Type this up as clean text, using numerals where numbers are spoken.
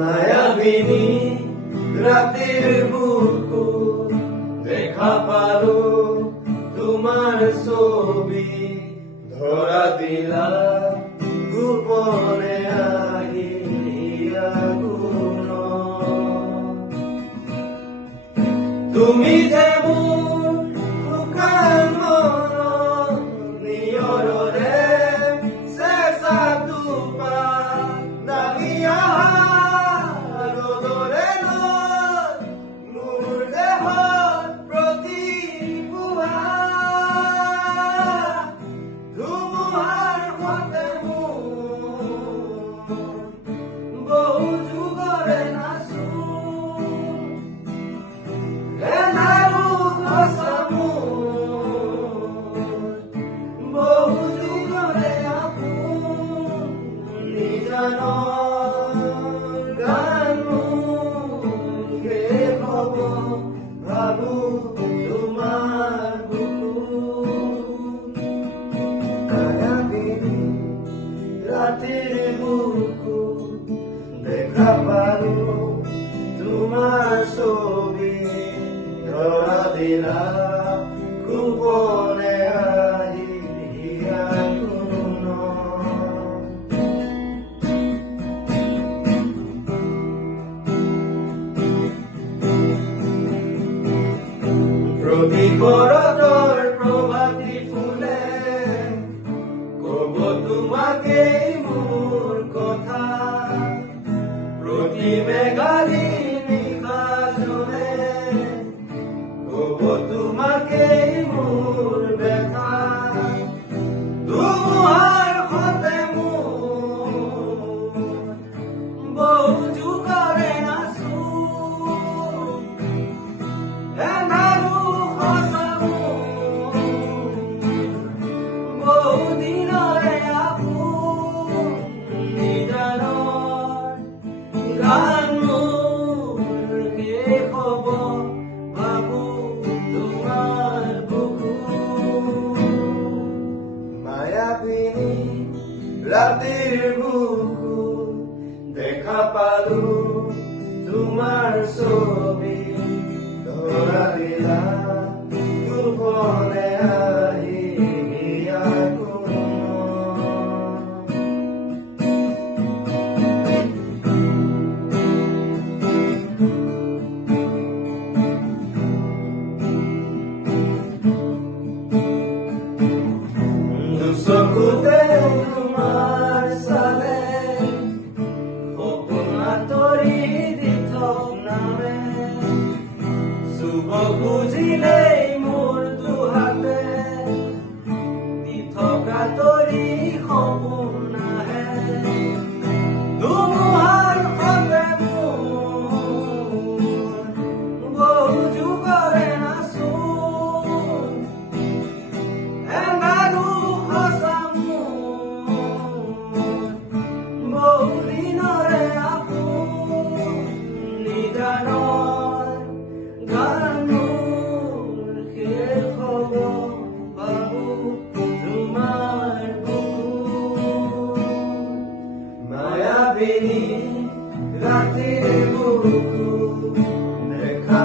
মায়াবিনী ৰাতেৰ বুকু দেখা পালো তোমাৰ ছবি ধৰা দিলা গোপনে আহিয়া গুণ তুমি যে মোৰ শুকান মন নিয়ৰৰে চেঁচা টোপা নামি অহা ৰ'দৰে লৈ মোৰ দেহত প্ৰতিপুৱা ধুমুহাৰ সতে মোৰ বহু যুগৰে নাচো ভাবু তোমাৰ ৰাতেৰ বুকু দেখা পালো তোমাৰ ছবি ধৰা দিলা গোপনে আহিয়া গুণ প্ৰতি বৰদৰ প্ৰভাতী ফুলে কব তোমাকে মোৰ কথা প্ৰতি মেঘালী নিশা জলে কব তোমাকে মোৰ ব্যথা ধুমুহাৰ সতে মোৰ বহু যুগৰে নাচো মায়াবিনী ৰাতেৰ বুকু দেখা পালো তোমাৰ ছবি ধৰা দিলা গোপনে আহিয়া গুণ চকুতে তোমাৰ চালে সপোন আঁতৰি দি থক নামে চুব খুজিলেই মোৰ দুহাতে দি থকা তৰি সপোন নাহে ধুমুহাৰ সতে মোৰ বহু যুগৰে নাচো মায়াবিনী ৰাতেৰ বুকু দেখা